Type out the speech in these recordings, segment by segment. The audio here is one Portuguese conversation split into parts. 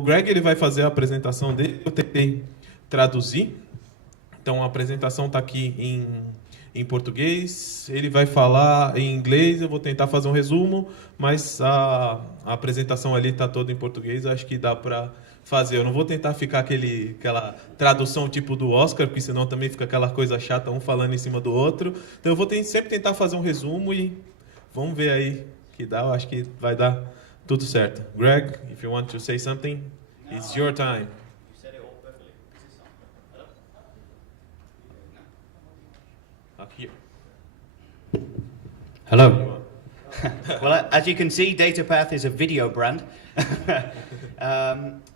o Greg ele vai fazer a apresentação dele, eu tentei traduzir. Então, a apresentação está aqui em português, ele vai falar em inglês, eu vou tentar fazer um resumo, mas a apresentação ali está toda em português, acho que dá para fazer. Eu não vou tentar ficar aquela tradução tipo do Oscar, porque senão também fica aquela coisa chata, um falando em cima do outro. Então, eu vou sempre tentar fazer um resumo e vamos ver aí que dá, eu acho que vai dar tudo certo. Greg, if you want to say something, it's your time. Here. Hello. Well, as you can see, Datapath is a video brand.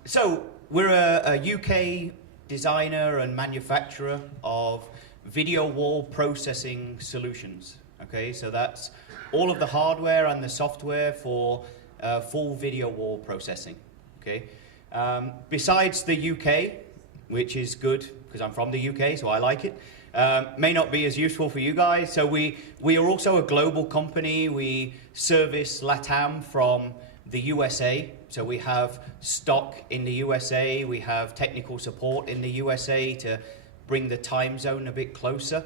So we're a UK designer and manufacturer of video wall processing solutions. Okay, so that's all of the hardware and the software for full video wall processing. Okay, besides the UK, which is good because I'm from the UK, so I like it. May not be as useful for you guys. So we are also a global company. We service LATAM from the USA. So we have stock in the USA. We have technical support in the USA to bring the time zone a bit closer.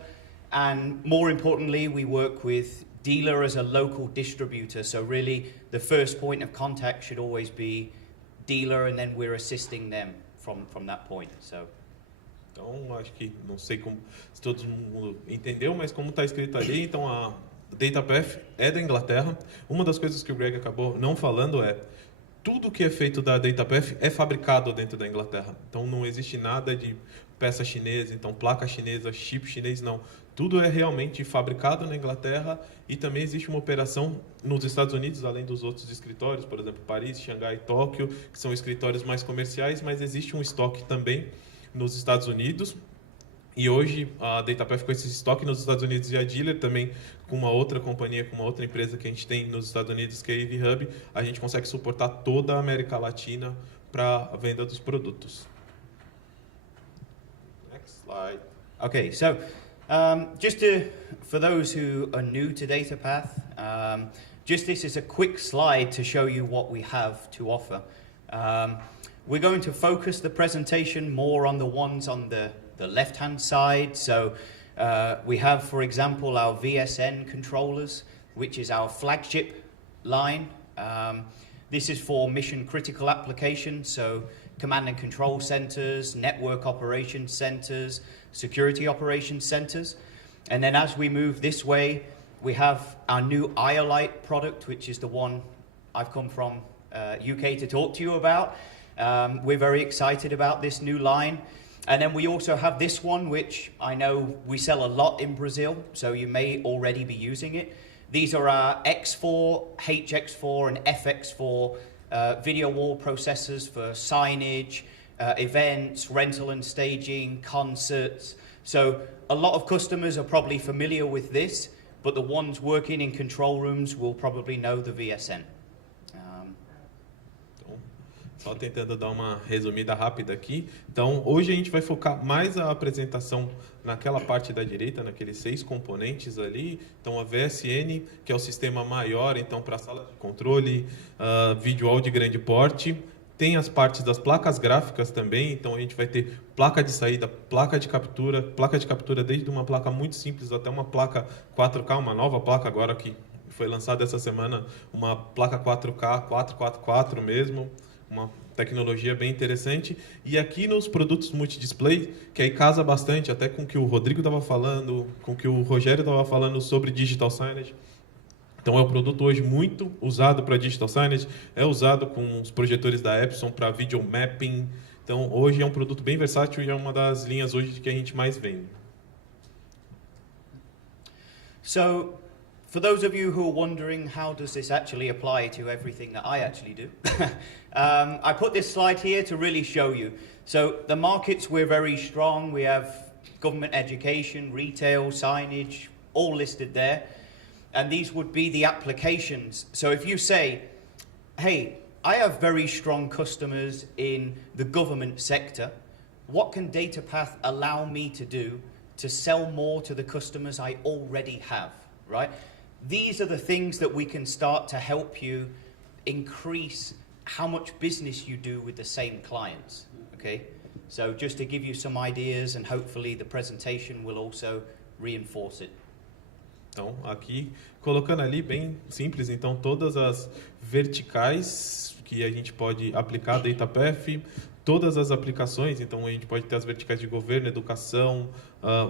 And more importantly, we work with dealer as a local distributor. So really the first point of contact should always be dealer, and then we're assisting them from that point. So. Então, acho que, não sei se todo mundo entendeu, mas como está escrito ali, então a Datapath é da Inglaterra. Uma das coisas que o Greg acabou não falando é tudo que é feito da Datapath é fabricado dentro da Inglaterra. Então, não existe nada de peça chinesa, então placa chinesa, chip chinês, não. Tudo é realmente fabricado na Inglaterra e também existe uma operação nos Estados Unidos, além dos outros escritórios, por exemplo, Paris, Xangai e Tóquio, que são escritórios mais comerciais, mas existe um estoque também nos Estados Unidos, e hoje a Datapath com esse estoque nos Estados Unidos e a dealer também com uma outra companhia, com uma outra empresa que a gente tem nos Estados Unidos, que é a EV Hub, a gente consegue suportar toda a América Latina para a venda dos produtos. Next slide. Okay, so for those who are new to Datapath, this is a quick slide to show you what we have to offer. We're going to focus the presentation more on the ones on the left-hand side. So we have, for example, our VSN controllers, which is our flagship line. This is for mission-critical applications, so command and control centers, network operations centers, security operations centers. And then as we move this way, we have our new iolite product, which is the one I've come from UK to talk to you about. We're very excited about this new line. And then we also have this one, which I know we sell a lot in Brazil, so you may already be using it. These are our X4, HX4 and FX4 video wall processors for signage, events, rental and staging, concerts. So a lot of customers are probably familiar with this, but the ones working in control rooms will probably know the VSN. Só tentando dar uma resumida rápida aqui. Então, hoje a gente vai focar mais a apresentação naquela parte da direita, naqueles 6 componentes ali. Então, a VSN, que é o sistema maior, então, para a sala de controle, Videowall de grande porte. Tem as partes das placas gráficas também, então a gente vai ter placa de saída, placa de captura desde uma placa muito simples até uma placa 4K, uma nova placa agora que foi lançada essa semana, uma placa 4K, 444 mesmo. Uma tecnologia bem interessante. E aqui nos produtos multidisplay, que aí casa bastante até com o que o Rodrigo estava falando, com o que o Rogério estava falando sobre digital signage. Então é um produto hoje muito usado para digital signage, é usado com os projetores da Epson para video mapping. Então hoje é um produto bem versátil e é uma das linhas hoje que a gente mais vende. So, for those of you who are wondering how does this actually apply to everything that I actually do, I put this slide here to really show you. So the markets, we're very strong. We have government education, retail, signage, all listed there. And these would be the applications. So if you say, hey, I have very strong customers in the government sector, what can Datapath allow me to do to sell more to the customers I already have, right? These are the things that we can start to help you increase how much business you do with the same clients. Okay, so just to give you some ideas, and hopefully the presentation will also reinforce it. Então, aqui, colocando ali bem simples, então, todas as verticais que a gente pode aplicar Datapath, todas as aplicações, então a gente pode ter as verticais de governo, educação,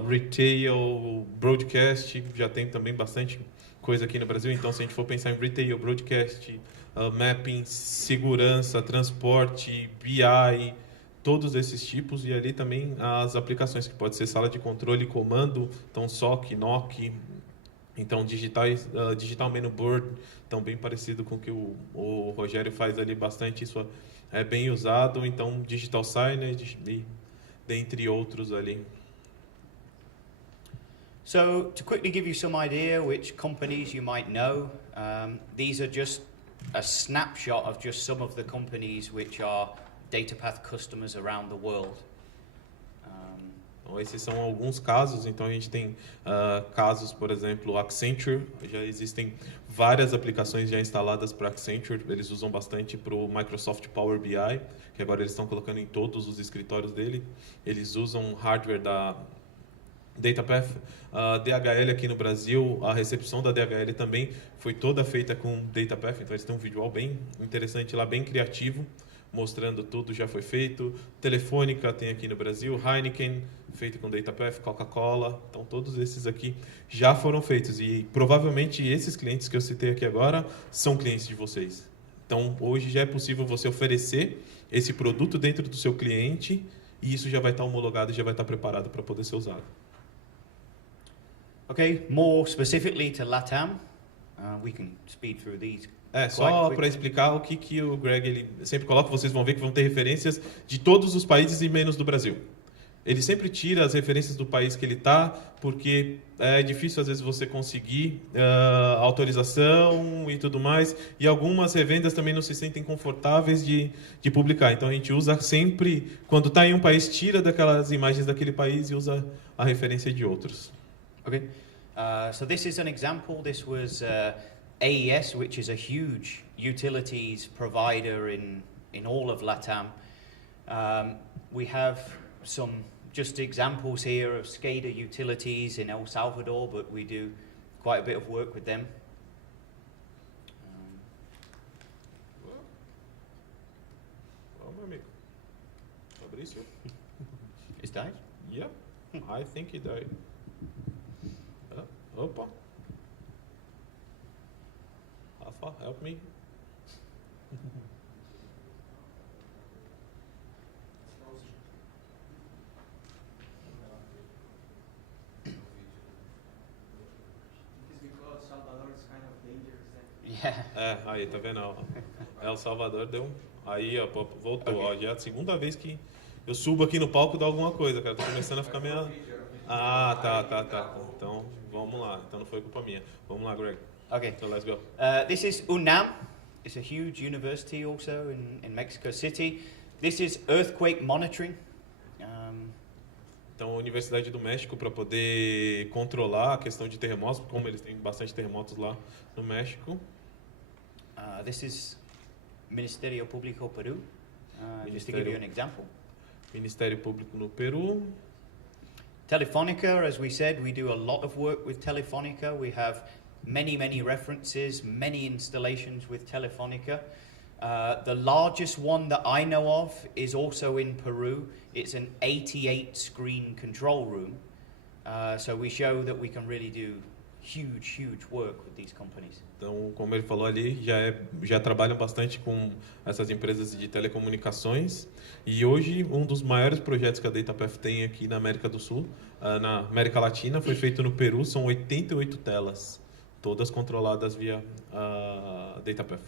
retail, broadcast, já tem também bastante coisa aqui no Brasil, então se a gente for pensar em retail, broadcast, mapping, segurança, transporte, BI, todos esses tipos, e ali também as aplicações, que pode ser sala de controle e comando, então SOC, NOC, então digital menu board, então bem parecido com o que o Rogério faz ali bastante, isso é bem usado, então digital signage e dentre outros ali. So to quickly give you some idea which companies you might know, these are just a snapshot of just some of the companies which are Datapath customers around the world. Então, esses são alguns casos, então a gente tem casos, por exemplo, Accenture, já existem várias aplicações já instaladas para Accenture, eles usam bastante para o Microsoft Power BI, que agora eles estão colocando em todos os escritórios dele, eles usam hardware da Datapath, DHL aqui no Brasil, a recepção da DHL também foi toda feita com Datapath, então eles têm um videowall bem interessante lá, bem criativo, mostrando tudo já foi feito. Telefônica tem aqui no Brasil, Heineken, feito com Datapath, Coca-Cola, então todos esses aqui já foram feitos e provavelmente esses clientes que eu citei aqui agora são clientes de vocês. Então hoje já é possível você oferecer esse produto dentro do seu cliente e isso já vai estar homologado e já vai estar preparado para poder ser usado. Okay, more specifically to LATAM, we can speed through these. Só para explicar o que o Greg ele sempre coloca, vocês vão ver que vão ter referências de todos os países e menos do Brasil. Ele sempre tira as referências do país que ele está, porque é difícil às vezes você conseguir autorização e tudo mais, e algumas revendas também não se sentem confortáveis de publicar. Então a gente usa sempre, quando está em um país, tira daquelas imagens daquele país e usa a referência de outros. Okay, so this is an example. This was AES, which is a huge utilities provider in all of LATAM. We have some just examples here of SCADA utilities in El Salvador, but we do quite a bit of work with them. Well, meu amigo, Fabrício? Is that? Yeah, I think it died. Opa. Rafa, help me. Yeah. Aí, tá vendo? El Salvador deu aí, ó, voltou. Okay. Ó, já é a segunda vez que eu subo aqui no palco e dá alguma coisa, cara. Tô começando a ficar meio... tá. Então, vamos lá. Então não foi culpa minha. Vamos lá, Greg. Okay. So let's go. This is UNAM. It's a huge university also in Mexico City. This is earthquake monitoring. Então, a Universidade do México para poder controlar a questão de terremotos, como eles têm bastante terremotos lá no México. This is Ministério Público Peru. Just to give you an example. Ministério Público no Peru. Telefónica, as we said, we do a lot of work with Telefónica. We have many references, many installations with Telefónica. The largest one that I know of is also in Peru. It's an 88 screen control room. So we show that we can really do huge work with these companies. Então, como ele falou ali, já trabalham bastante com essas empresas de telecomunicações. E hoje, um dos maiores projetos que a Datapath tem aqui na América do Sul, na América Latina, foi feito no Peru. São 88 telas, todas controladas via Datapath.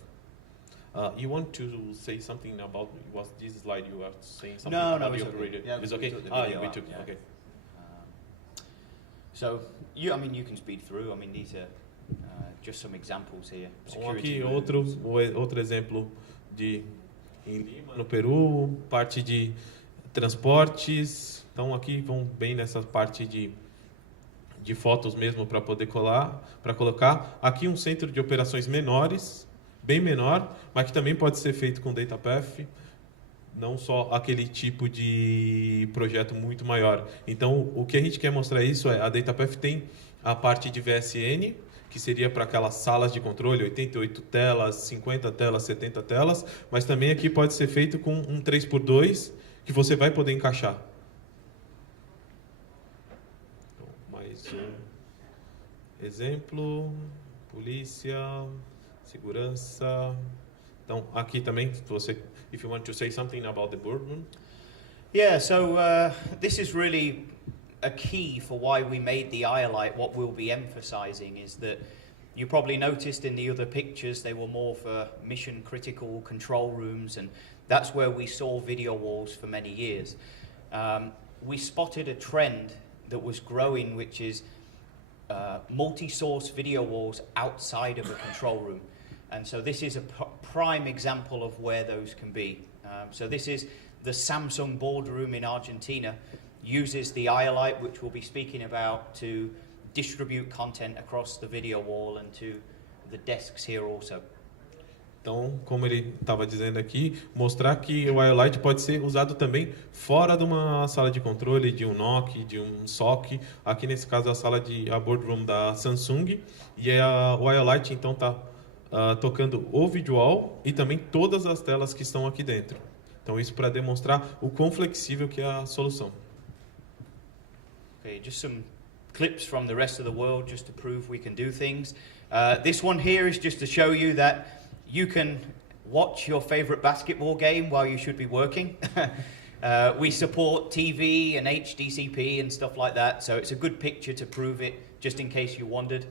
You want to say something about this slide? You are saying something about the operator. Okay. Yeah, it's okay. We took. Yeah. Okay. So you can speed through. I mean, these are just some examples here. Aqui outro exemplo em Lima, no Peru, parte de transportes. Então aqui vão bem nessa parte de fotos mesmo para poder colocar. Aqui um centro de operações menores, bem menor, mas que também pode ser feito com Datapath, não só aquele tipo de projeto muito maior. Então, o que a gente quer mostrar isso é, a Datapath tem a parte de VSN, que seria para aquelas salas de controle, 88 telas, 50 telas, 70 telas, mas também aqui pode ser feito com um 3x2, que você vai poder encaixar. Então, mais um exemplo, polícia, segurança. Então, aqui também, você, if you want to say something about the boardroom. Yeah, so this is really a key for why we made the iolite. What we'll be emphasizing is that you probably noticed in the other pictures they were more for mission critical control rooms, and that's where we saw video walls for many years. We spotted a trend that was growing, which is multi-source video walls outside of a control room. And so this is a prime example of where those can be. So this is the Samsung boardroom in Argentina, uses the iolite, which we'll be speaking about, to distribute content across the video wall and to the desks here also. Então, como ele estava dizendo aqui, mostrar que o iolite pode ser usado também fora de uma sala de controle, de um NOC, de um SOC. Aqui nesse caso a boardroom da Samsung, e o iolite então está tocando o Videowall e também todas as telas que estão aqui dentro. Então isso para demonstrar o quão flexível que é a solução. Okay, just some clips from the rest of the world just to prove we can do things. This one here is just to show you that you can watch your favorite basketball game while you should be working. We support TV and HDCP and stuff like that, so it's a good picture to prove it, just in case you wondered.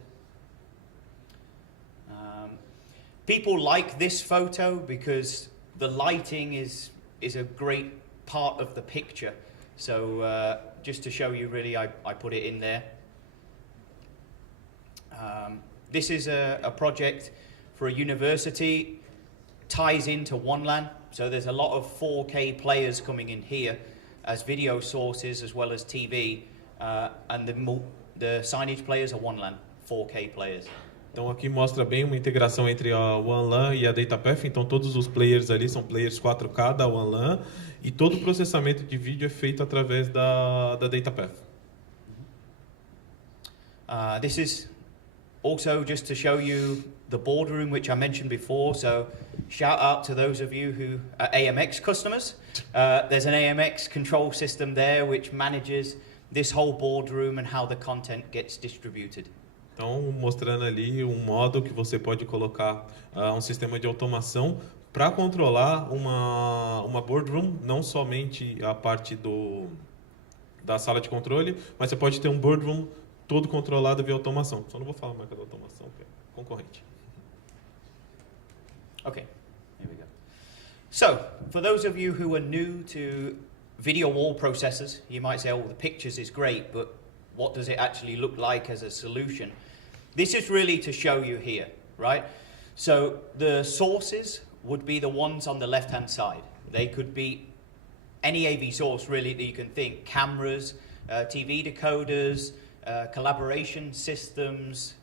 People like this photo because the lighting is a great part of the picture. So just to show you, really, I put it in there. This is a project for a university, ties into OneLAN. So there's a lot of 4K players coming in here as video sources as well as TV. And the signage players are OneLAN, 4K players. Então aqui mostra bem uma integração entre a OneLAN e a Datapath. Então todos os players ali são players 4K da OneLAN e todo o processamento de vídeo é feito através da Datapath. This is also just to show you the boardroom which I mentioned before. So shout out to those of you who are AMX customers. There's an AMX control system there which manages this whole boardroom and how the content gets distributed. Então, mostrando ali um modo que você pode colocar um sistema de automação para controlar uma boardroom, não somente a parte da sala de controle, mas você pode ter um boardroom todo controlado via automação. Só não vou falar a marca da automação, que é concorrente. Okay, here we go. So, for those of you who are new to video wall processors, you might say, oh, the pictures is great, but what does it actually look like as a solution? This is really to show you here, right? So the sources would be the ones on the left-hand side. They could be any AV source really that you can think. Cameras, TV decoders, collaboration systems,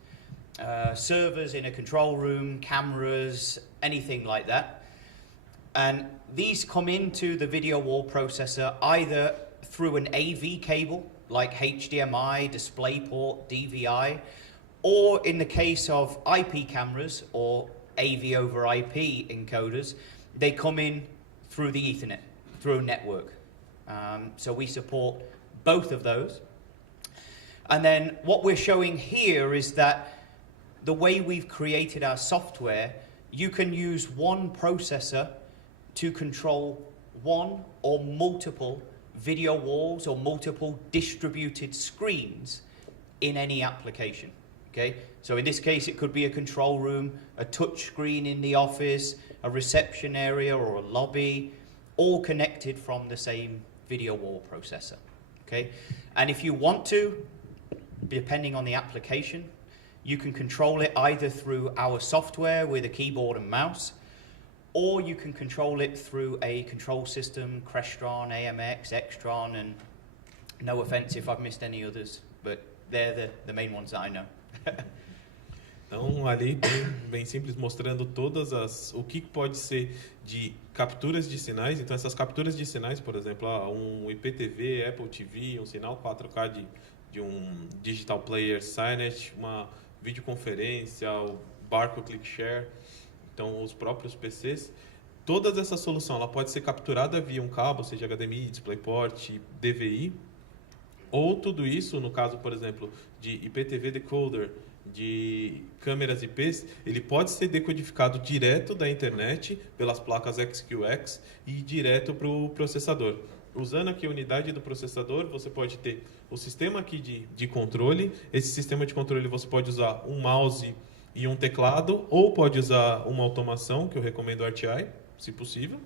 servers in a control room, cameras, anything like that. And these come into the video wall processor either through an AV cable, like HDMI, DisplayPort, DVI, or in the case of IP cameras or AV over IP encoders, they come in through the Ethernet, through a network. So we support both of those. And then what we're showing here is that the way we've created our software, you can use one processor to control one or multiple video walls or multiple distributed screens in any application. Okay? So in this case, it could be a control room, a touch screen in the office, a reception area or a lobby, all connected from the same video wall processor. Okay? And if you want to, depending on the application, you can control it either through our software with a keyboard and mouse, or you can control it through a control system, Crestron, AMX, Extron, and no offense if I've missed any others, but they're the main ones that I know. Então, ali, bem simples, mostrando o que pode ser de capturas de sinais. Então, essas capturas de sinais, por exemplo, um IPTV, Apple TV, um sinal 4K de um Digital Player Signet, uma videoconferência, o Barco Click Share, então, os próprios PCs. Toda essa solução ela pode ser capturada via um cabo, seja HDMI, DisplayPort, DVI, ou tudo isso, no caso, por exemplo, de IPTV decoder, de câmeras IPs, ele pode ser decodificado direto da internet pelas placas XQX e direto para o processador. Usando aqui a unidade do processador, você pode ter o sistema aqui de controle. Esse sistema de controle você pode usar um mouse e um teclado, ou pode usar uma automação, que eu recomendo o RTI, se possível.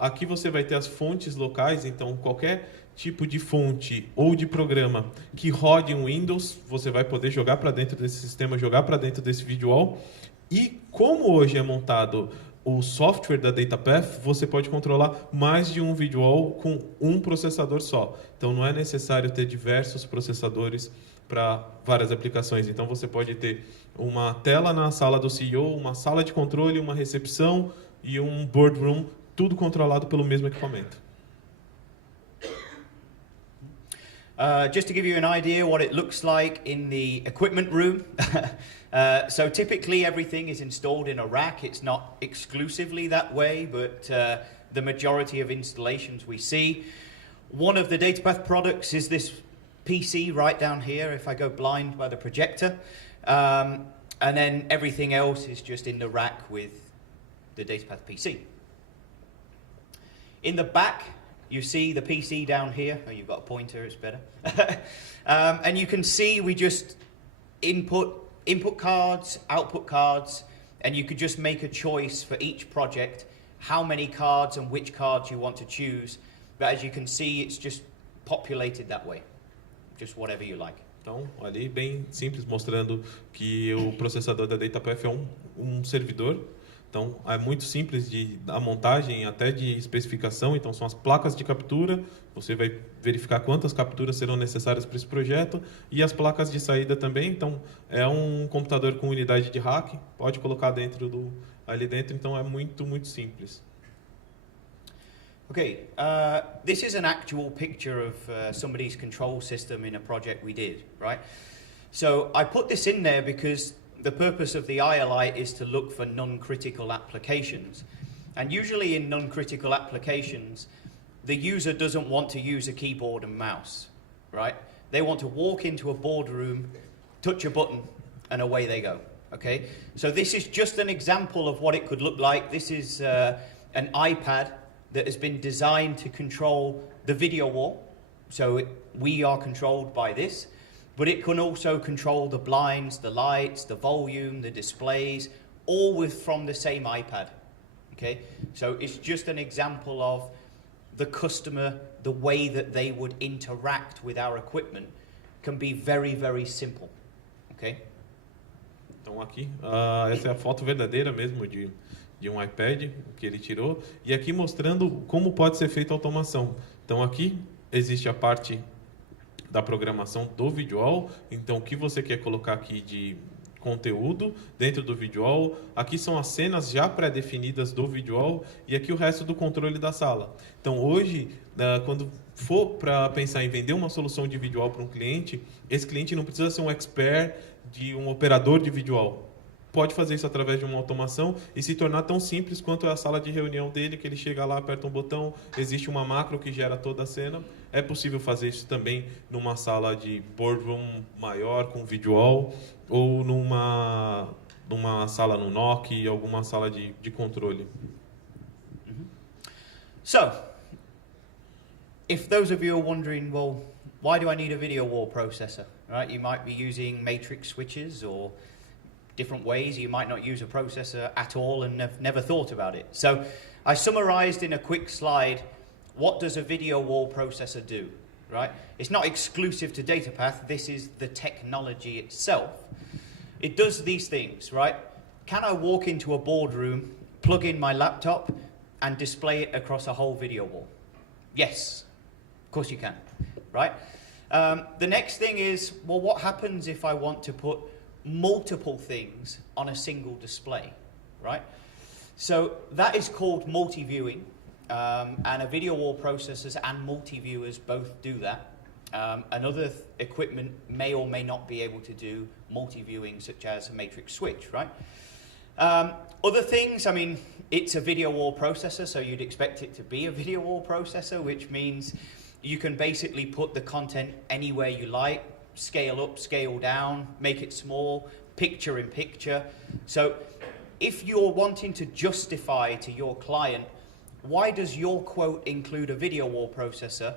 Aqui você vai ter as fontes locais, então qualquer tipo de fonte ou de programa que rode em Windows, você vai poder jogar para dentro desse sistema, jogar para dentro desse Videowall. E como hoje é montado o software da Datapath, você pode controlar mais de um Videowall com um processador só. Então não é necessário ter diversos processadores para várias aplicações. Então você pode ter uma tela na sala do CEO, uma sala de controle, uma recepção e um boardroom, tudo controlado pelo mesmo equipamento. Just to give you an idea what it looks like in the equipment room. So typically everything is installed in a rack. It's not exclusively that way, but the majority of installations we see. One of the Datapath products is this PC right down here, if I go blind by the projector. And then everything else is just in the rack with the Datapath PC. In the back, you see the PC down here. Oh, you've got a pointer, it's better. And you can see we just input cards, output cards, and you could just make a choice for each project, how many cards and which cards you want to choose. But as you can see, it's just populated that way. Just whatever you like. Então, ali bem simples, mostrando que o processador da Datapath é um servidor. Então, é muito simples a montagem, até de especificação. Então, são as placas de captura. Você vai verificar quantas capturas serão necessárias para esse projeto. E as placas de saída também. Então, é um computador com unidade de rack. Pode colocar ali dentro. Então, é muito, muito simples. Okay, this is an actual picture of somebody's control system in a project we did, right? So I put this in there because the purpose of the iolite is to look for non-critical applications. And usually in non-critical applications, the user doesn't want to use a keyboard and mouse, right? They want to walk into a boardroom, touch a button, and away they go, okay? So this is just an example of what it could look like. This is an iPad that has been designed to control the video wall. So we are controlled by this, but it can also control the blinds, the lights, the volume, the displays, all from the same iPad, okay? So it's just an example of the customer, the way that they would interact with our equipment can be very, very simple, okay? Então aqui, essa é a foto verdadeira mesmo de um iPad que ele tirou, e aqui mostrando como pode ser feita a automação. Então aqui existe a parte da programação do Videowall, então o que você quer colocar aqui de conteúdo dentro do Videowall, aqui são as cenas já pré-definidas do Videowall, e aqui o resto do controle da sala. Então hoje, quando for para pensar em vender uma solução de Videowall para um cliente, esse cliente não precisa ser um expert de um operador de Videowall. Pode fazer isso através de uma automação e se tornar tão simples quanto é a sala de reunião dele, que ele chega lá, aperta um botão, existe uma macro que gera toda a cena. É possível fazer isso também numa sala de boardroom maior, com Videowall, ou numa sala no NOC, alguma sala de controle. So, if those of you are wondering, well, why do I need a Videowall processor? Right? You might be using matrix switches or different ways. You might not use a processor at all and have never thought about it. So I summarized in a quick slide, what does a Videowall processor do, right? It's not exclusive to Datapath. This is the technology itself. It does these things, right? Can I walk into a boardroom, plug in my laptop, and display it across a whole video wall? Yes, of course you can, right? The next thing is, well, what happens if I want to put multiple things on a single display, right? So that is called multi-viewing, and a video wall processors and multi-viewers both do that. And other equipment may or may not be able to do multi-viewing, such as a matrix switch, right? Other things, I mean, it's a video wall processor, so you'd expect it to be a video wall processor, which means you can basically put the content anywhere you like, scale up, scale down, make it small, picture in picture. So if you're wanting to justify to your client, why does your quote include a video wall processor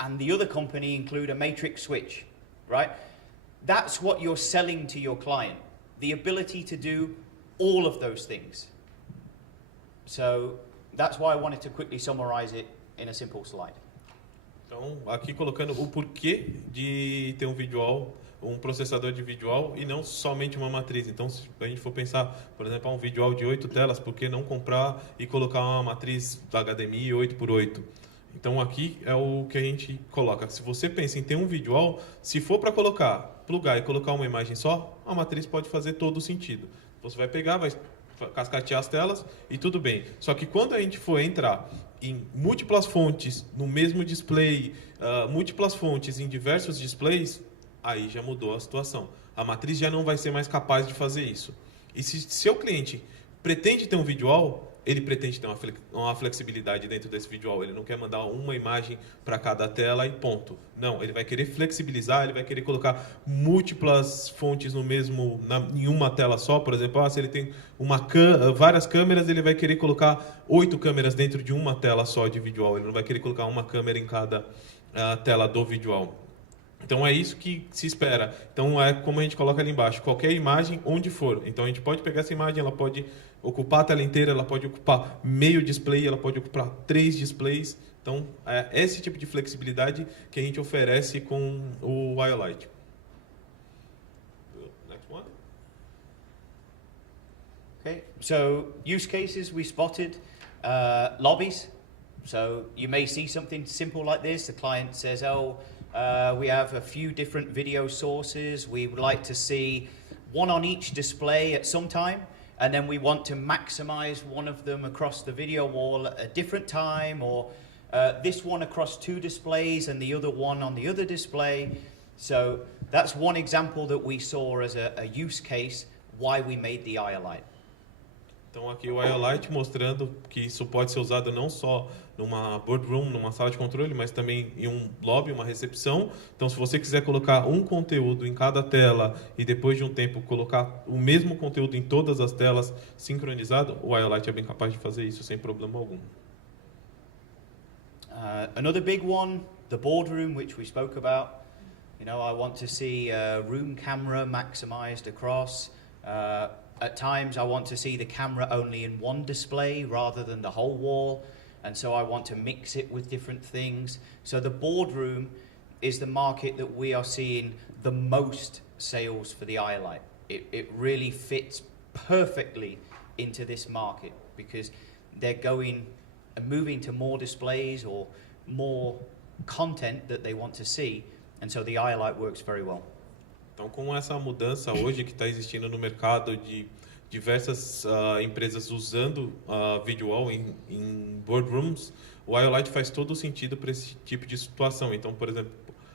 and the other company include a matrix switch, right? That's what you're selling to your client, the ability to do all of those things. So that's why I wanted to quickly summarize it in a simple slide. Então, aqui colocando o porquê de ter um videowall, um processador de videowall e não somente uma matriz. Então, se a gente for pensar, por exemplo, um videowall de 8 telas, por que não comprar e colocar uma matriz da HDMI 8x8? Então, aqui é o que a gente coloca. Se você pensa em ter um videowall, se for para colocar, plugar e colocar uma imagem só, a matriz pode fazer todo o sentido. Você vai pegar, vai cascatear as telas e tudo bem. Só que quando a gente for entrar em múltiplas fontes no mesmo display, múltiplas fontes em diversos displays, aí já mudou a situação. A matriz já não vai ser mais capaz de fazer isso. E se seu cliente pretende ter um videowall, ele pretende ter uma flexibilidade dentro desse videowall. Ele não quer mandar uma imagem para cada tela e ponto. Não, ele vai querer flexibilizar, ele vai querer colocar múltiplas fontes no mesmo, em uma tela só. Por exemplo, se ele tem várias câmeras, ele vai querer colocar 8 câmeras dentro de uma tela só de videowall. Ele não vai querer colocar uma câmera em cada tela do videowall. Então é isso que se espera. Então é como a gente coloca ali embaixo, qualquer imagem onde for. Então a gente pode pegar essa imagem, ela pode ocupar a tela inteira, ela pode ocupar meio display, ela pode ocupar 3 displays. Então é esse tipo de flexibilidade que a gente oferece com o iolite. Next one. Okay, so use cases we spotted, lobbies. So you may see something simple like this. The client says, we have a few different video sources. We would like to see one on each display at some time, and then we want to maximize one of them across the video wall at a different time, or this one across 2 displays and the other one on the other display. So that's one example that we saw as a use case why we made the iolite. Então aqui o iolite mostrando que isso pode ser usado não só numa boardroom, numa sala de controle, mas também em um lobby, uma recepção. Então se você quiser colocar um conteúdo em cada tela e depois de um tempo colocar o mesmo conteúdo em todas as telas sincronizado, o iolite é bem capaz de fazer isso sem problema algum. Another big one, the boardroom, which we spoke about. You know, I want to see a room camera maximized across. At times I want to see the camera only in one display rather than the whole wall, and so I want to mix it with different things. So the boardroom is the market that we are seeing the most sales for the iolite. It really fits perfectly into this market because they're going and moving to more displays or more content that they want to see, and so the iolite works very well. Então, com essa mudança hoje que está existindo no mercado de diversas empresas usando videowall em boardrooms, o iolite faz todo o sentido para esse tipo de situação. Então, por exemplo,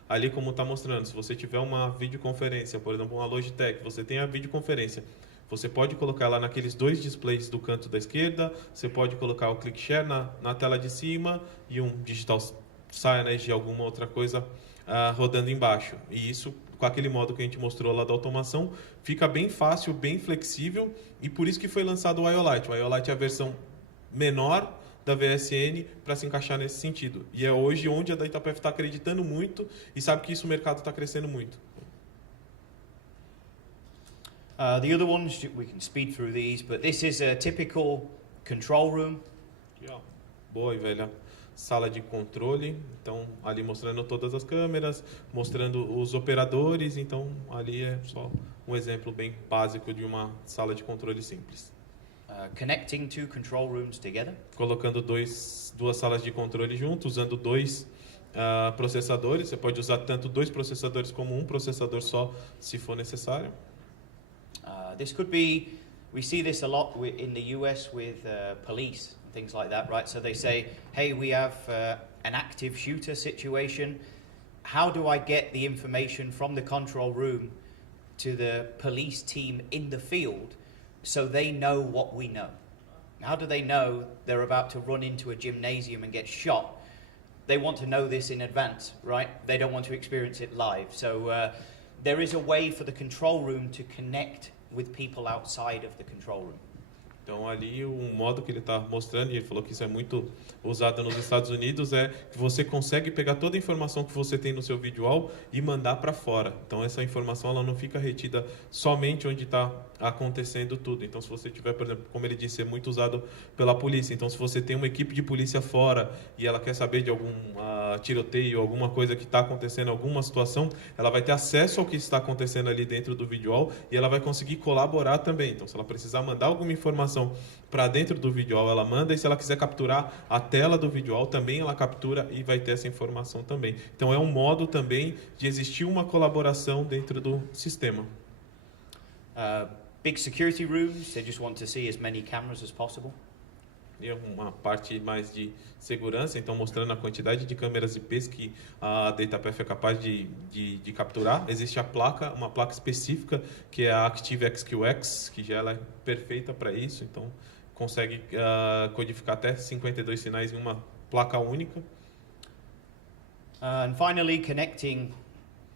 ali como está mostrando, se você tiver uma videoconferência, por exemplo, uma Logitech, você tem a videoconferência, você pode colocar lá naqueles 2 displays do canto da esquerda, você pode colocar o Click Share na tela de cima e um Digital Signage de alguma outra coisa rodando embaixo. E isso, com aquele modo que a gente mostrou lá da automação, fica bem fácil, bem flexível, e por isso que foi lançado o iolite. O iolite é a versão menor da VSN para se encaixar nesse sentido. E é hoje onde a Datapath está acreditando muito e sabe que isso o mercado está crescendo muito. The other ones, we can speed through these, but this is a typical control room. Aqui, ó, boa e velha sala de controle. Então, ali mostrando todas as câmeras, mostrando os operadores. Então, ali é só um exemplo bem básico de uma sala de controle simples. Connecting 2 control rooms together. Colocando duas salas de controle junto, usando 2 processadores. Você pode usar tanto 2 processadores como um processador só, se for necessário. This could be, we see this a lot in the US with police and things like that, right? So they say, hey, we have an active shooter situation. How do I get the information from the control room to the police team in the field so they know what we know? How do they know they're about to run into a gymnasium and get shot? They want to know this in advance, right? They don't want to experience it live. So there is a way for the control room to connect with people outside of the control room. Então ali o modo que ele está mostrando, e ele falou que isso é muito usado nos Estados Unidos, é que você consegue pegar toda a informação que você tem no seu Videowall e mandar para fora. Então essa informação ela não fica retida somente onde está acontecendo tudo. Então se você tiver, por exemplo, como ele disse, é muito usado pela polícia. Então se você tem uma equipe de polícia fora e ela quer saber de algum tiroteio, alguma coisa que está acontecendo, alguma situação, ela vai ter acesso ao que está acontecendo ali dentro do Videowall e ela vai conseguir colaborar também. Então se ela precisar mandar alguma informação para dentro do Videowall, ela manda, e se ela quiser capturar a tela do Videowall, também ela captura e vai ter essa informação também. Então é um modo também de existir uma colaboração dentro do sistema. Big security rooms, they just want to see as many cameras as possible. E uma parte mais de segurança, então mostrando a quantidade de câmeras IPs que a Datapath é capaz de capturar. Existe uma placa específica que é a Active XQX, que já ela é perfeita para isso, então consegue codificar até 52 sinais em uma placa única. And finally, connecting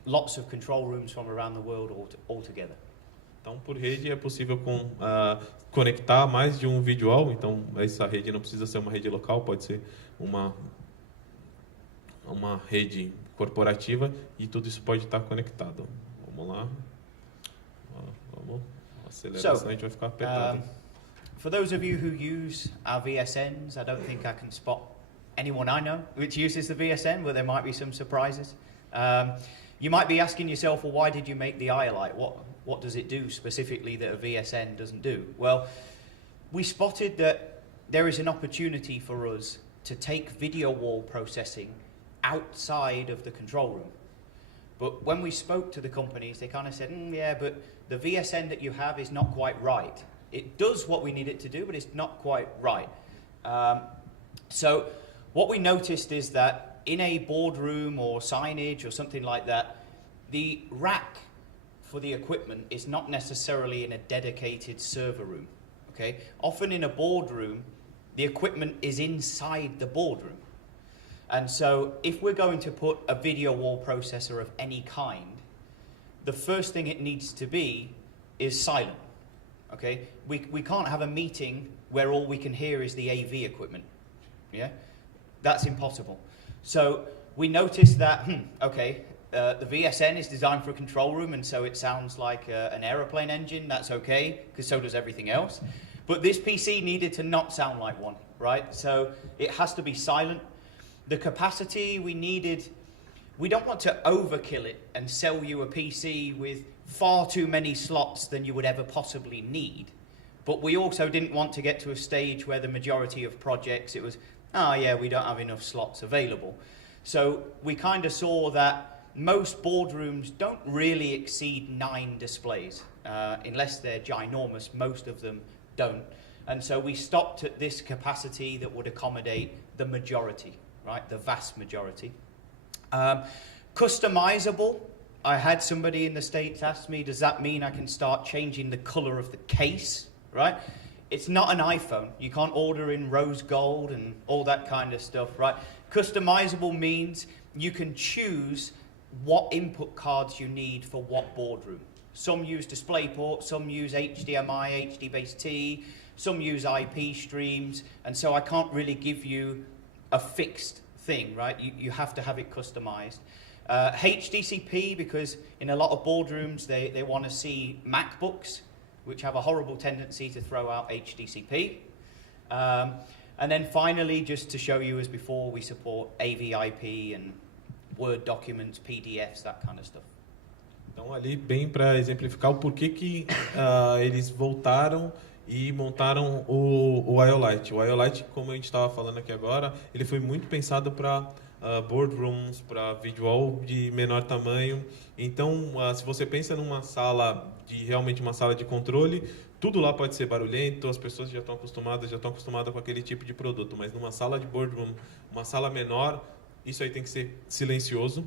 lots of control rooms from around the world all together. Então, por rede é possível conectar mais de um Videowall. Então, essa rede não precisa ser uma rede local, pode ser uma rede corporativa e tudo isso pode estar conectado. Vamos lá. Vamos acelerar, senão a gente vai ficar apertado. For those of you who use our VSNs, I don't think I can spot anyone I know which uses the VSN, but there might be some surprises. You might be asking yourself, well, why did you make the iolite? What does it do specifically that a VSN doesn't do? Well, we spotted that there is an opportunity for us to take video wall processing outside of the control room. But when we spoke to the companies, they kind of said, yeah, but the VSN that you have is not quite right. It does what we need it to do, but it's not quite right. So what we noticed is that in a boardroom or signage or something like that, the rack for the equipment is not necessarily in a dedicated server room. Okay? Often in a boardroom, the equipment is inside the boardroom. And so if we're going to put a video wall processor of any kind, the first thing it needs to be is silent. Okay? We can't have a meeting where all we can hear is the AV equipment. Yeah? That's impossible. So we noticed that, the VSN is designed for a control room, and so it sounds like an aeroplane engine. That's okay, because so does everything else. But this PC needed to not sound like one, right? So it has to be silent. The capacity we don't want to overkill it and sell you a PC with far too many slots than you would ever possibly need. But we also didn't want to get to a stage where the majority of projects, it was, we don't have enough slots available. So we kind of saw that most boardrooms don't really exceed 9 displays. Unless they're ginormous, most of them don't. And so we stopped at this capacity that would accommodate the majority, right? The vast majority. Customizable. I had somebody in the States ask me, does that mean I can start changing the color of the case, right? It's not an iPhone. You can't order in rose gold and all that kind of stuff, right? Customizable means you can choose what input cards you need for what boardroom. Some use DisplayPort, some use HDMI, HDBaseT, some use IP streams, and so I can't really give you a fixed thing, right? You have to have it customized. HDCP, because in a lot of boardrooms they want to see MacBooks, which have a horrible tendency to throw out HDCP. And then finally, just to show you as before, we support AVIP and Word documents, PDFs, that kind of stuff. Então ali bem para exemplificar o porquê que eles voltaram e montaram o iolite. O iolite, como a gente estava falando aqui agora, ele foi muito pensado para Boardrooms para Videowall de menor tamanho. Então, se você pensa numa sala realmente uma sala de controle, tudo lá pode ser barulhento, as pessoas já estão acostumadas com aquele tipo de produto, mas numa sala de boardroom, uma sala menor, isso aí tem que ser silencioso.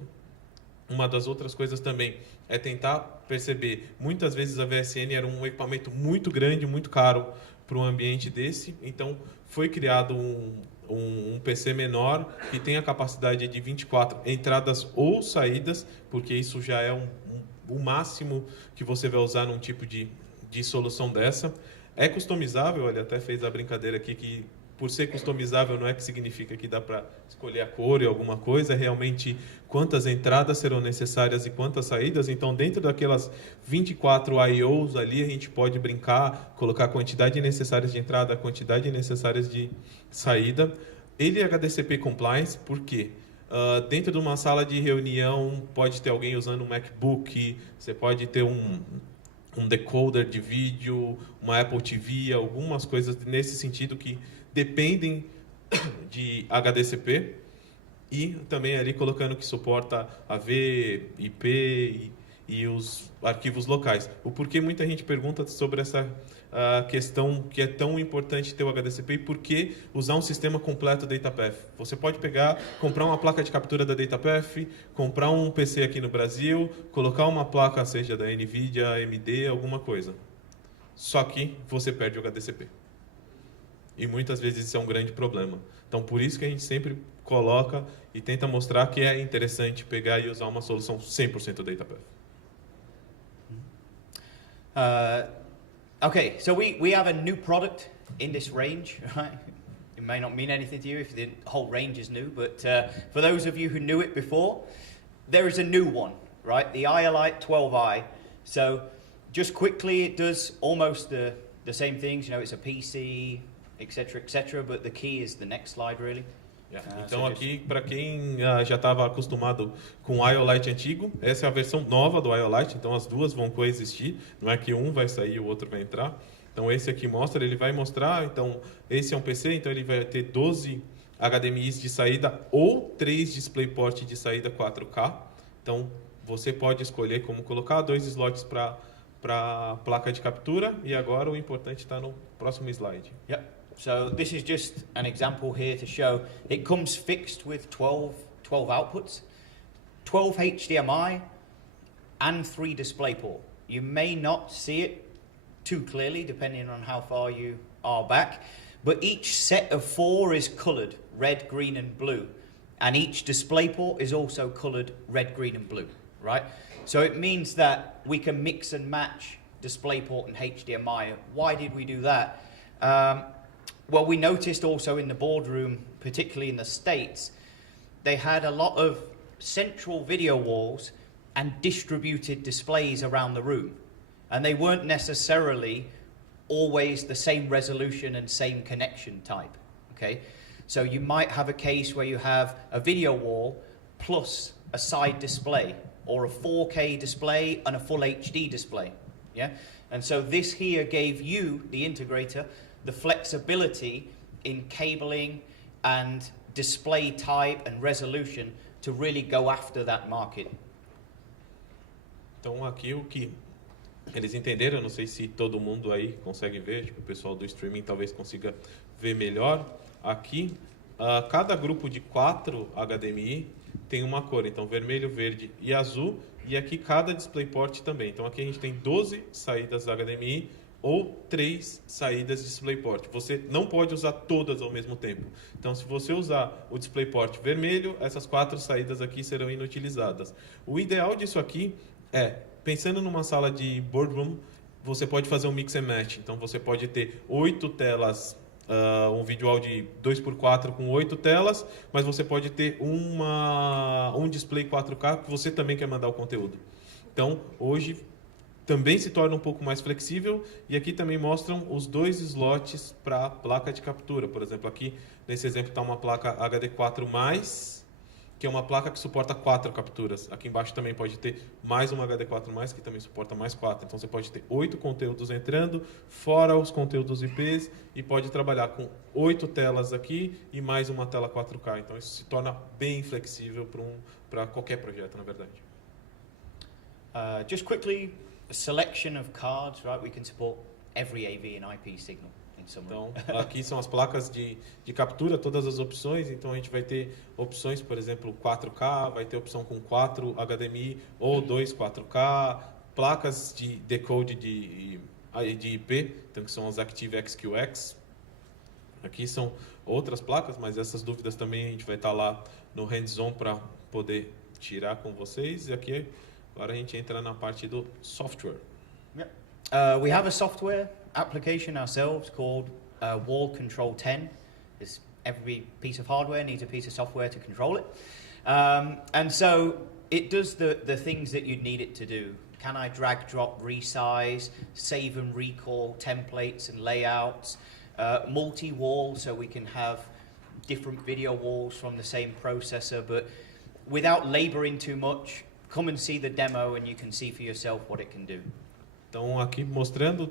Uma das outras coisas também é tentar perceber, muitas vezes a VSN era um equipamento muito grande, muito caro para um ambiente desse, então foi criado um PC menor que tem a capacidade de 24 entradas ou saídas, porque isso já é o máximo que você vai usar num tipo de solução dessa. É customizável, ele até fez a brincadeira aqui que por ser customizável não é que significa que dá para escolher a cor e alguma coisa, é realmente quantas entradas serão necessárias e quantas saídas. Então, dentro daquelas 24 I/Os ali, a gente pode brincar, colocar a quantidade necessária de entrada, a quantidade necessária de saída. Ele é HDCP Compliance, por quê? Dentro de uma sala de reunião, pode ter alguém usando um MacBook, você pode ter um decoder de vídeo, uma Apple TV, algumas coisas nesse sentido que dependem de HDCP, e também ali colocando que suporta AV, IP e os arquivos locais. O porquê muita gente pergunta sobre essa questão que é tão importante ter o HDCP e por que usar um sistema completo Datapath. Você pode comprar uma placa de captura da Datapath, comprar um PC aqui no Brasil, colocar uma placa, seja da NVIDIA, AMD, alguma coisa. Só que você perde o HDCP. E muitas vezes isso é um grande problema. Então, por isso que a gente sempre coloca e tenta mostrar que é interessante pegar e usar uma solução 100% Datapath. Okay, so we have a new product in this range, right? It may not mean anything to you if the whole range is new, but for those of you who knew it before, there is a new one, right? The iolite 12i. So just quickly, it does almost the same things. You know, it's a PC, etc., but the key is the next slide, really. Então aqui, para quem já estava acostumado com o iolite antigo, essa é a versão nova do iolite, então as duas vão coexistir, não é que um vai sair e o outro vai entrar. Então esse aqui ele vai mostrar, então esse é um PC, então ele vai ter 12 HDMIs de saída ou 3 DisplayPort de saída 4K. Então você pode escolher como colocar 2 slots para a placa de captura, e agora o importante está no próximo slide. Yep. So this is just an example here to show it comes fixed with 12 outputs, 12 HDMI and 3 DisplayPort. You may not see it too clearly depending on how far you are back, but each set of 4 is coloured red, green and blue, and each DisplayPort is also coloured red, green and blue, right? So it means that we can mix and match DisplayPort and HDMI. Why did we do that? Well, we noticed also in the boardroom, particularly in the States, they had a lot of central video walls and distributed displays around the room. And they weren't necessarily always the same resolution and same connection type, okay? So you might have a case where you have a video wall plus a side display, or a 4K display and a full HD display, yeah? And so this here gave you, the integrator, the flexibility in cabling and display type and resolution to really go after that market. Então aqui o que eles entenderam, não sei se todo mundo aí consegue ver, tipo, o pessoal do streaming talvez consiga ver melhor. Aqui, cada grupo de 4 HDMI tem uma cor, então vermelho, verde e azul, e aqui cada DisplayPort também. Então aqui a gente tem 12 saídas HDMI ou 3 saídas DisplayPort. Você não pode usar todas ao mesmo tempo. Então, se você usar o DisplayPort vermelho, essas 4 saídas aqui serão inutilizadas. O ideal disso aqui é, pensando numa sala de boardroom, você pode fazer um mix and match. Então, você pode ter 8 telas, um Videowall de 2x4 com 8 telas, mas você pode ter um display 4K que você também quer mandar o conteúdo. Então, hoje também se torna um pouco mais flexível, e aqui também mostram os 2 slots para placa de captura. Por exemplo, aqui nesse exemplo está uma placa HD4+, que é uma placa que suporta 4 capturas. Aqui embaixo também pode ter mais uma HD4+, que também suporta mais 4. Então você pode ter 8 conteúdos entrando, fora os conteúdos IPs, e pode trabalhar com 8 telas aqui e mais uma tela 4K. Então isso se torna bem flexível para qualquer projeto, na verdade. Just quickly, a selection of cards, right? We can support every AV and IP signal. Então, aqui são as placas de captura, todas as opções. Então, a gente vai ter opções, por exemplo, 4K, vai ter opção com 4 HDMI ou 2 4K, placas de decode de IP, então, que são as Active XQX. Aqui são outras placas, mas essas dúvidas também a gente vai estar lá no hands-on para poder tirar com vocês. E aqui, agora a gente entra na parte do software. Yep. We have a software application ourselves called Wall Control 10. Every piece of hardware needs a piece of software to control it. And so it does the things that you'd need it to do. Can I drag, drop, resize, save and recall templates and layouts, multi-wall so we can have different video walls from the same processor, but without laboring too much, come and see the demo and you can see for yourself what it can do. Então, aqui mostrando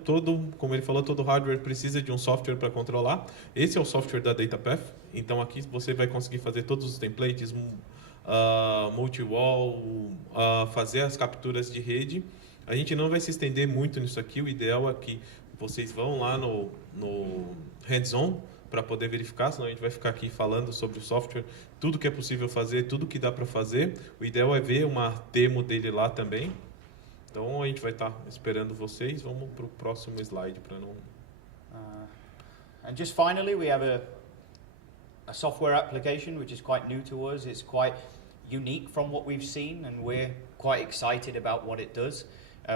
como ele falou, todo hardware precisa de um software para controlar. Esse é o software da Datapath. Então, aqui você vai conseguir fazer todos os templates, multi-wall, fazer as capturas de rede. A gente não vai se estender muito nisso aqui. O ideal é que vocês vão lá no hands-on para poder verificar, senão a gente vai ficar aqui falando sobre o software, tudo que é possível fazer, tudo que dá para fazer. O ideal é ver uma demo dele lá também. Então, a gente vai estar esperando vocês. Vamos para o próximo slide para não... And just finally, we have a software application which is quite new to us. It's quite unique from what we've seen, and we're quite excited about what it does.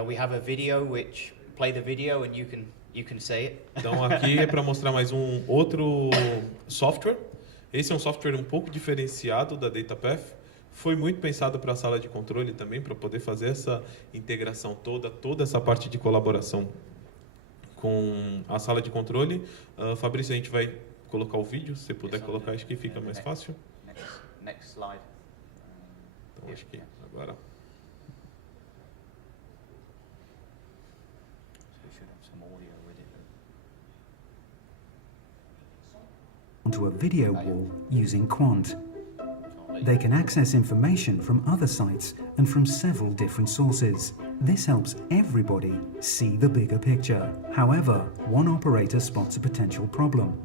We have a video which play the video and you can say it. Então, aqui é para mostrar mais um outro software. Esse é um software um pouco diferenciado da Datapath. Foi muito pensado para a sala de controle também, para poder fazer essa integração toda essa parte de colaboração com a sala de controle. Fabrício, a gente vai colocar o vídeo, se você puder colocar, acho que fica mais fácil. Next slide. Então, acho que agora... Onto a video wall using Quant. They can access information from other sites and from several different sources. This helps everybody see the bigger picture. However, one operator spots a potential problem.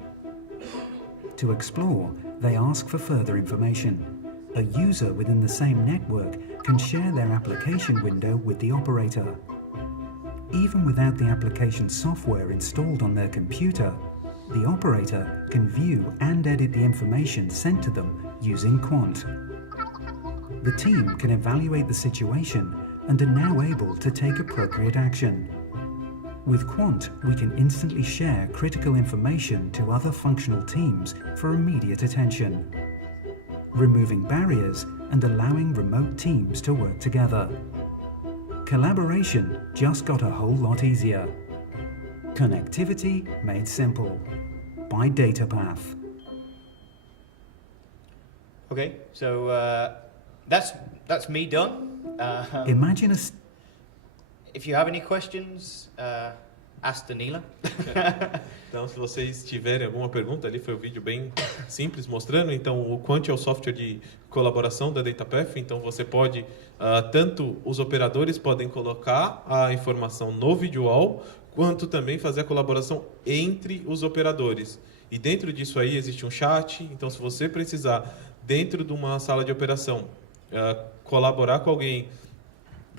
To explore, they ask for further information. A user within the same network can share their application window with the operator. Even without the application software installed on their computer, the operator can view and edit the information sent to them using Quant. The team can evaluate the situation and are now able to take appropriate action. With Quant, we can instantly share critical information to other functional teams for immediate attention, removing barriers and allowing remote teams to work together. Collaboration just got a whole lot easier. Connectivity made simple by Datapath. Okay, so that's me done. Imagine If you have any questions, ask Danila. Então, se vocês tiverem alguma pergunta, ali foi um vídeo bem simples mostrando. Então, o Quant é o software de colaboração da Datapath. Então, você pode, tanto os operadores podem colocar a informação no Videowall, quanto também fazer a colaboração entre os operadores. E dentro disso aí existe um chat. Então, se você precisar, dentro de uma sala de operação, colaborar com alguém,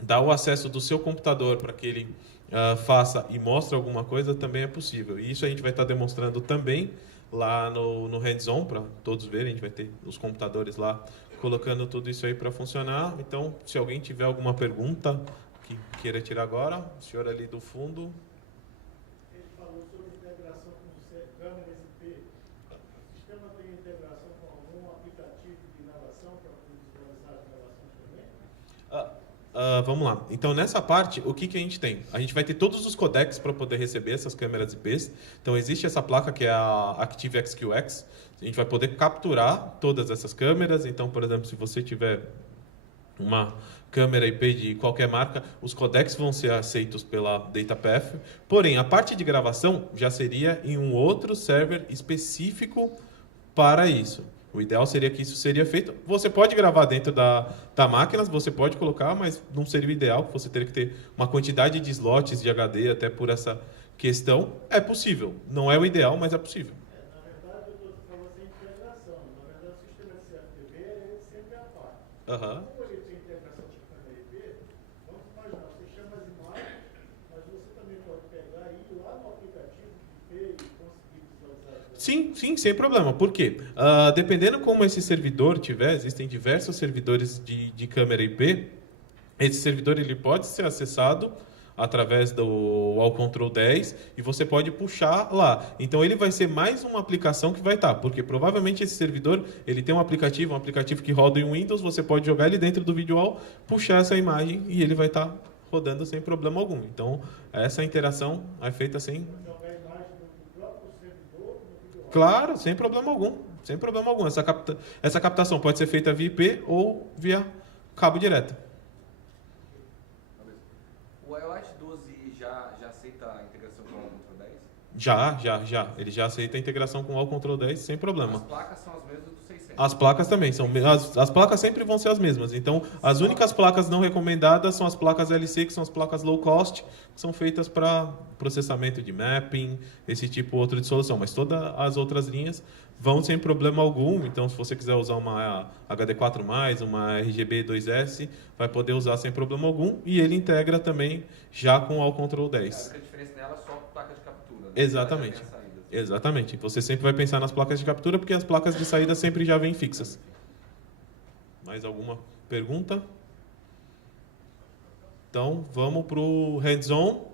dar o acesso do seu computador para que ele faça e mostre alguma coisa, também é possível. E isso a gente vai estar demonstrando também lá no hands-on, para todos verem. A gente vai ter os computadores lá colocando tudo isso aí para funcionar. Então, se alguém tiver alguma pergunta que queira tirar agora, o senhor ali do fundo. Ele falou sobre integração com câmeras IP. O sistema tem integração com algum aplicativo de gravação para visualizar as gravações também? Vamos lá. Então, nessa parte, o que, que a gente tem? A gente vai ter todos os codecs para poder receber essas câmeras IPs. Então, existe essa placa que é a ActiveXQX. A gente vai poder capturar todas essas câmeras. Então, por exemplo, se você tiver uma câmera IP de qualquer marca, os codecs vão ser aceitos pela Datapath. Porém, a parte de gravação já seria em um outro server específico para isso. O ideal seria que isso seria feito. Você pode gravar dentro da máquina, você pode colocar, mas não seria o ideal. Você teria que ter uma quantidade de slots de HD, até por essa questão. É possível. Não é o ideal, mas é possível. Na verdade, eu estou falando sem integração. Na verdade, o sistema de CFTV ele sempre é a parte. Aham. Como ele tem integração de câmera IP, vamos imaginar, você chama as imagens, mas você também pode pegar e ir lá no aplicativo de IP e conseguir visualizar. Sim, sim, sem problema. Por quê? Dependendo como esse servidor tiver, existem diversos servidores de câmera IP. Esse servidor ele pode ser acessado através do Control 10 e você pode puxar lá. Então ele vai ser mais uma aplicação que vai estar, porque provavelmente esse servidor ele tem um aplicativo que roda em Windows, você pode jogar ele dentro do Videowall, puxar essa imagem e ele vai estar rodando sem problema algum. Então essa interação é feita sem... Claro, sem problema algum. Sem problema algum. Essa captação pode ser feita via IP ou via cabo direto. O iolite 12 já aceita a integração com o Control 10? Já. Ele já aceita a integração com o Control 10 sem problema. As placas são as mesmas do 600? As placas também. As placas sempre vão ser as mesmas. Então, as únicas placas não recomendadas são as placas LC, que são as placas low cost, que são feitas para processamento de mapping, esse tipo outro de solução. Mas todas as outras linhas vão sem problema algum. Então, se você quiser usar uma HD4+, uma RGB 2S, vai poder usar sem problema algum. E ele integra também já com o Control 10. A diferença dela é só placa de captura. Né? Exatamente. Exatamente. Você sempre vai pensar nas placas de captura, porque as placas de saída sempre já vêm fixas. Mais alguma pergunta? Então, vamos para o hands-on.